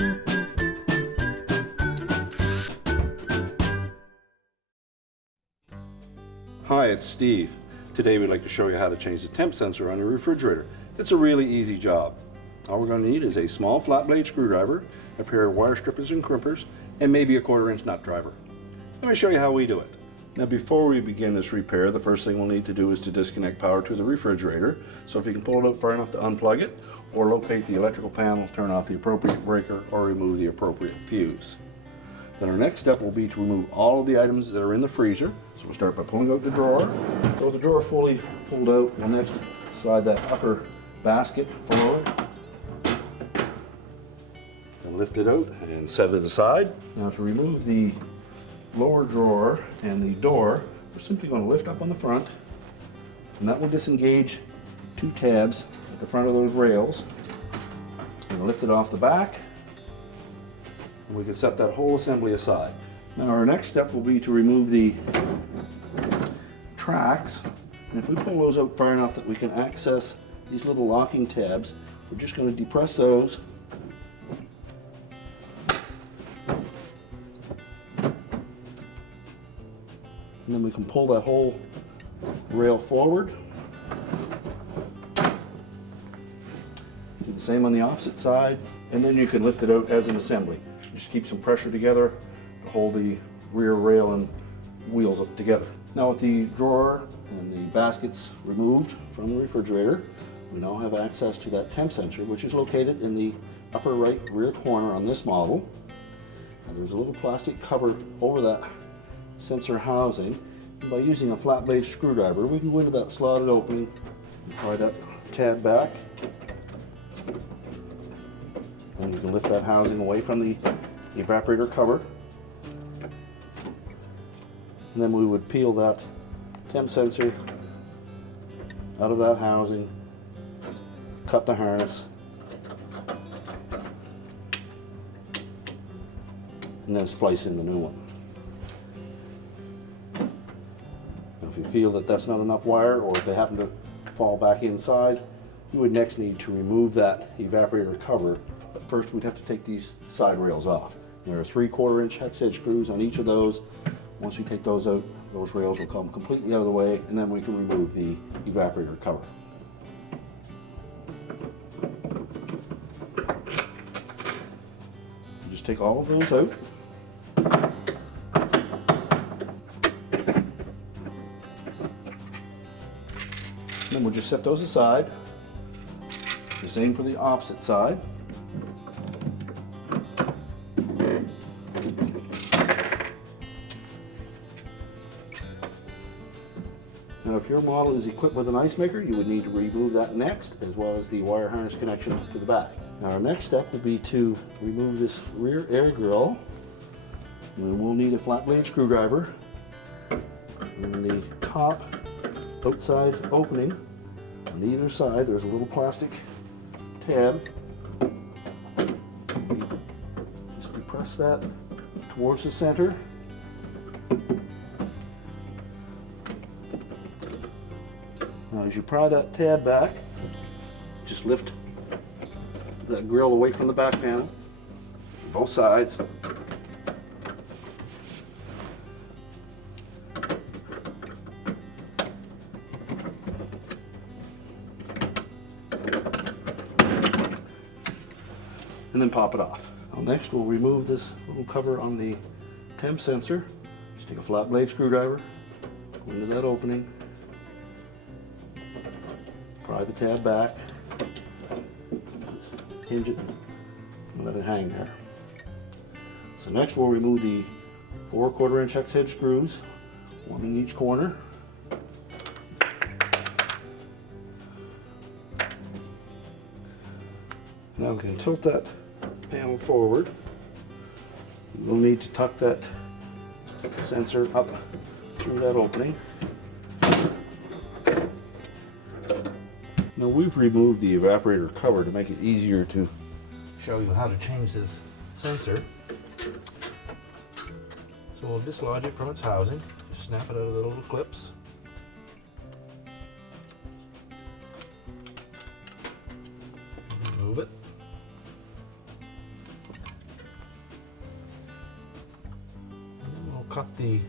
Hi, it's Steve. Today we'd like to show you how to change the temp sensor on your refrigerator. It's a really easy job. All we're going to need is a small flat blade screwdriver, a pair of wire strippers and crimpers, and maybe a 1/4 inch nut driver. Let me show you how we do it. Now before we begin this repair, the first thing we'll need to do is to disconnect power to the refrigerator. So if you can pull it out far enough to unplug it, or locate the electrical panel, turn off the appropriate breaker, or remove the appropriate fuse. Then our next step will be to remove all of the items that are in the freezer. So we'll start by pulling out the drawer. So the drawer fully pulled out, we'll next slide that upper basket forward. And lift it out and set it aside. Now to remove the lower drawer and the door, we're simply going to lift up on the front, and that will disengage 2 tabs at the front of those rails. And lift it off the back, and we can set that whole assembly aside. Now our next step will be to remove the tracks, and if we pull those out far enough that we can access these little locking tabs, we're just going to depress those. And then we can pull that whole rail forward. Do the same on the opposite side, and then you can lift it out as an assembly. Just keep some pressure together to hold the rear rail and wheels up together. Now with the drawer and the baskets removed from the refrigerator, we now have access to that temp sensor, which is located in the upper right rear corner on this model. And there's a little plastic cover over that sensor housing. And by using a flat blade screwdriver, we can go into that slotted opening and pry that tab back. And you can lift that housing away from the evaporator cover. And then we would peel that temp sensor out of that housing, cut the harness, and then splice in the new one. Now, if you feel that that's not enough wire, or if they happen to fall back inside, you would next need to remove that evaporator cover. But first we'd have to take these side rails off. There are 3/4 inch hex head screws on each of those. Once we take those out, those rails will come completely out of the way, and then we can remove the evaporator cover. Just take all of those out. And then we'll just set those aside. The same for the opposite side. Now if your model is equipped with an ice maker, you would need to remove that next, as well as the wire harness connection to the back. Now our next step would be to remove this rear air grill. And then we'll need a flat blade screwdriver. And the top outside opening on either side, there's a little plastic tab. Just depress that towards the center. Now as you pry that tab back, just lift that grill away from the back panel, both sides. And then pop it off. Now next we'll remove this little cover on the temp sensor. Just take a flat blade screwdriver, go into that opening, pry the tab back, hinge it, and let it hang there. So next we'll remove the 4/4 inch hex head screws, one in each corner. Now we can tilt that panel forward. We'll need to tuck that sensor up through that opening. Now we've removed the evaporator cover to make it easier to show you how to change this sensor. So we'll dislodge it from its housing, just snap it out of the little clips. Remove it. cut the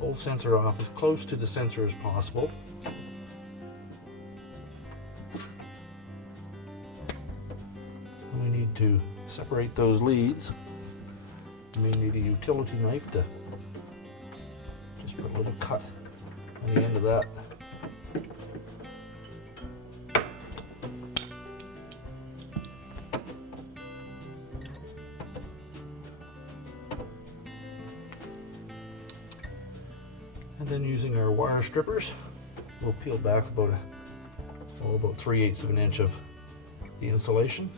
old sensor off as close to the sensor as possible. And we need to separate those leads. You may need a utility knife to just put a little cut on the end of that. And then using our wire strippers, we'll peel back about 3/8 of an inch of the insulation.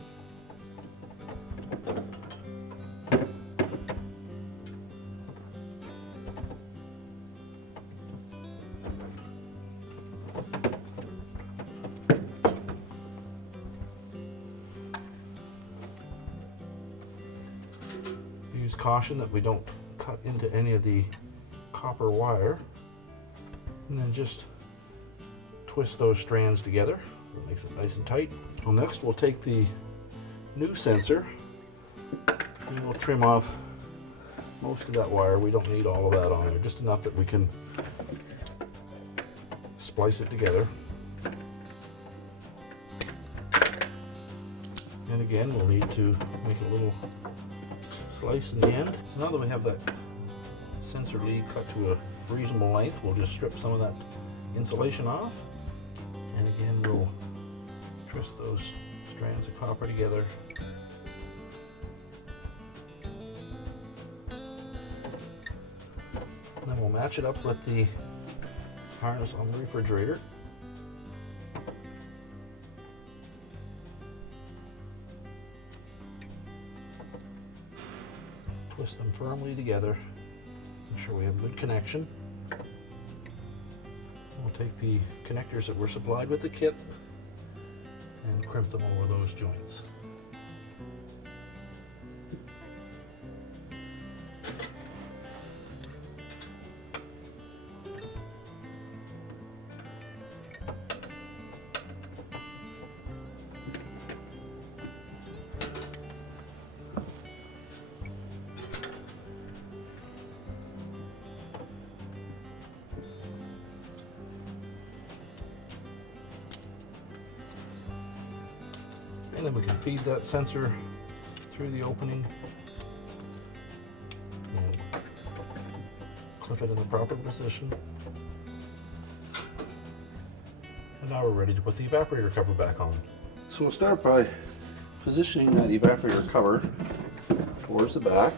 Use caution that we don't cut into any of the copper wire, and then just twist those strands together so it makes it nice and tight. Well, next we'll take the new sensor and we'll trim off most of that wire. We don't need all of that on there, just enough that we can splice it together. And again, we'll need to make a little slice in the end. Now that we have that sensor lead cut to a reasonable length, we'll just strip some of that insulation off, and again we'll twist those strands of copper together. And then we'll match it up with the harness on the refrigerator. Twist them firmly together. Make sure we have good connection. We'll take the connectors that were supplied with the kit and crimp them over those joints. And then we can feed that sensor through the opening and clip it in the proper position. And now we're ready to put the evaporator cover back on. So we'll start by positioning that evaporator cover towards the back.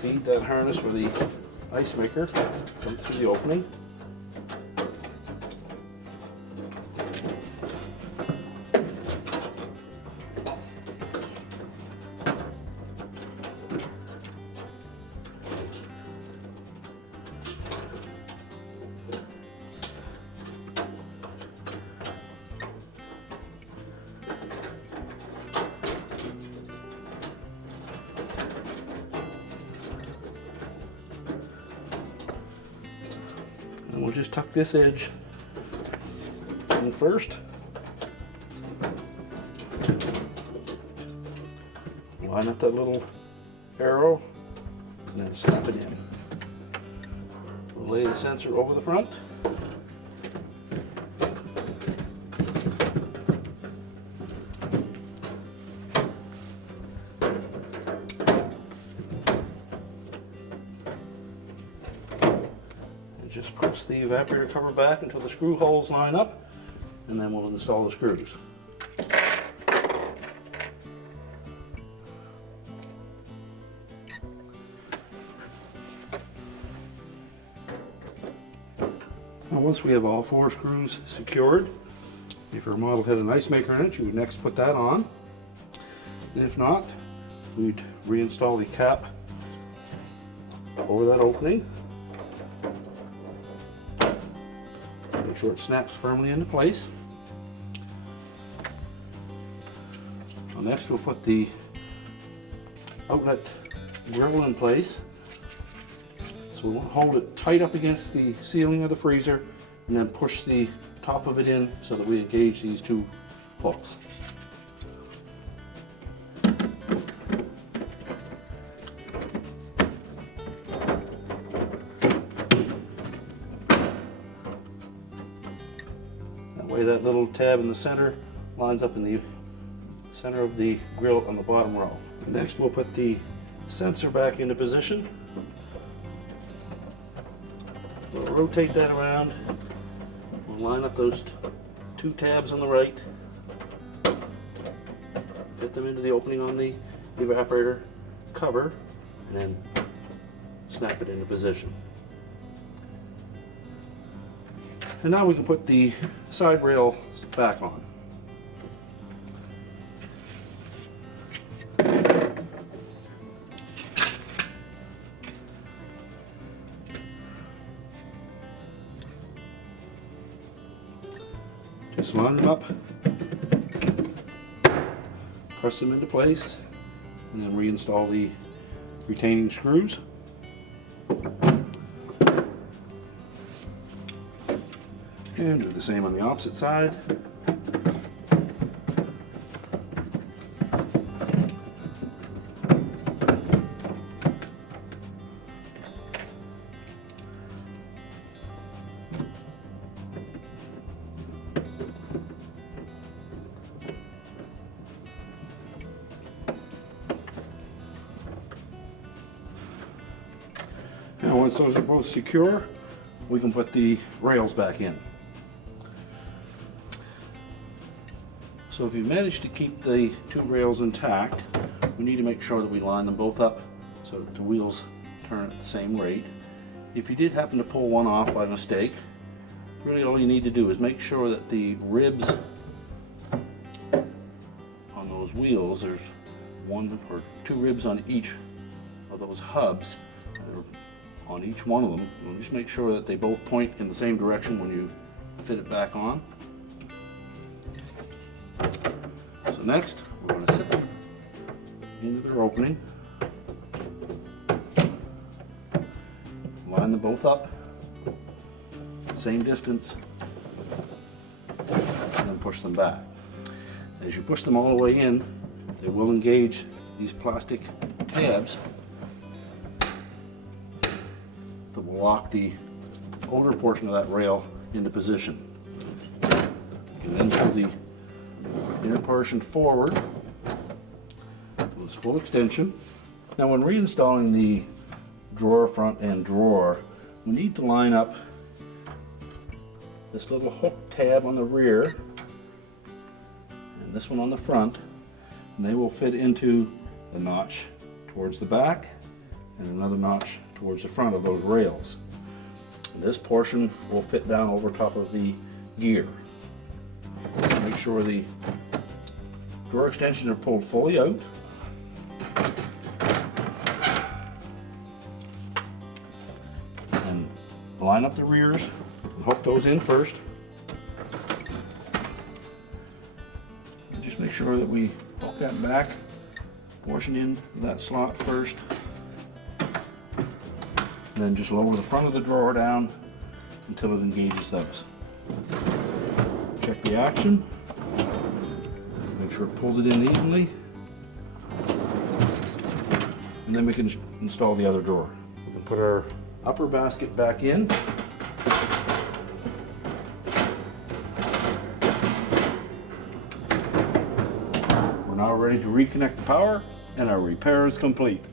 Feed that harness for the ice maker come through the opening. And we'll just tuck this edge in first. Line up that little arrow and then snap it in. We'll lay the sensor over the front. Just press the evaporator cover back until the screw holes line up, and then we'll install the screws. Now once we have all 4 screws secured, if your model had an ice maker in it, you would next put that on. And if not, we'd reinstall the cap over that opening. Make sure it snaps firmly into place. Well, next we'll put the outlet grill in place. So we want to hold it tight up against the ceiling of the freezer and then push the top of it in so that we engage these 2 hooks. That way that little tab in the center lines up in the center of the grill on the bottom row. Next we'll put the sensor back into position. We'll rotate that around. We'll line up those two tabs on the right. Fit them into the opening on the evaporator cover and then snap it into position. And now we can put the side rail back on. Just line them up, press them into place, and then reinstall the retaining screws. And do the same on the opposite side. Now once those are both secure, we can put the rails back in. So if you manage to keep the two rails intact, we need to make sure that we line them both up so that the wheels turn at the same rate. If you did happen to pull one off by mistake, really all you need to do is make sure that the ribs on those wheels, there's one or two ribs on each of those hubs, on each one of them. We'll just make sure that they both point in the same direction when you fit it back on. So next, we're going to set them into their opening, line them both up, same distance, and then push them back. As you push them all the way in, they will engage these plastic tabs that will lock the outer portion of that rail into position. You can then pull the inner portion forward to its full extension. Now when reinstalling the drawer front and drawer, we need to line up this little hook tab on the rear and this one on the front, and they will fit into the notch towards the back and another notch towards the front of those rails. And this portion will fit down over top of the gear. Make sure the drawer extensions are pulled fully out. And line up the rears and hook those in first. And just make sure that we hook that back portion in that slot first. And then just lower the front of the drawer down until it engages those. Check the action. Make sure it pulls it in evenly. And then we can install the other drawer. We can put our upper basket back in. We're now ready to reconnect the power, and our repair is complete.